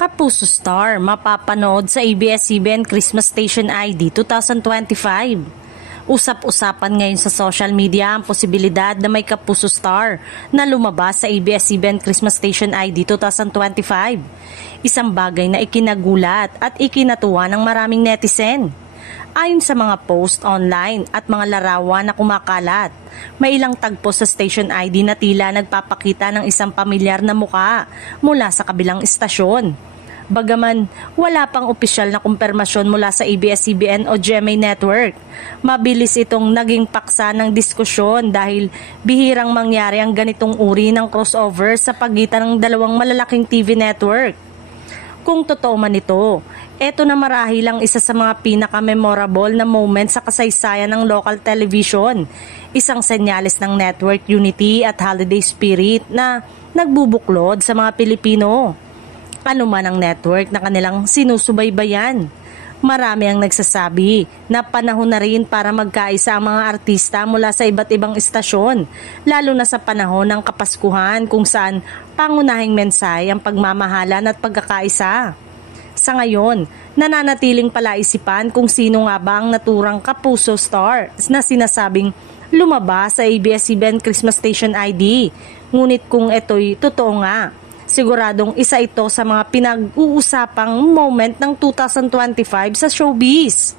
Kapuso Star mapapanood sa ABS-CBN Christmas Station ID 2025. Usap-usapan ngayon sa social media ang posibilidad na may Kapuso Star na lumabas sa ABS-CBN Christmas Station ID 2025. Isang bagay na ikinagulat at ikinatuwa ng maraming netizen. Ayon sa mga post online at mga larawan na kumakalat, may ilang tagpo sa station ID na tila nagpapakita ng isang pamilyar na muka mula sa kabilang istasyon. Bagaman wala pang opisyal na kumpirmasyon mula sa ABS-CBN o GMA Network, mabilis itong naging paksa ng diskusyon dahil bihirang mangyari ang ganitong uri ng crossover sa pagitan ng dalawang malalaking TV network. Kung totoo man ito, eto na marahil ang isa sa mga pinaka-memorable na moment sa kasaysayan ng local television, isang senyales ng network unity at holiday spirit na nagbubuklod sa mga Pilipino. Ano man ang network na kanilang sinusubaybayan. Marami ang nagsasabi na panahon na rin para magkaisa ang mga artista mula sa iba't ibang istasyon, lalo na sa panahon ng Kapaskuhan kung saan pangunahing mensahe ang pagmamahalan at pagkakaisa. Sa ngayon, nananatiling palaisipan kung sino nga ba ang naturang Kapuso Star na sinasabing lumabas sa ABS-CBN Christmas Station ID. Ngunit kung ito'y totoo nga, siguradong isa ito sa mga pinag-uusapang moment ng 2025 sa showbiz.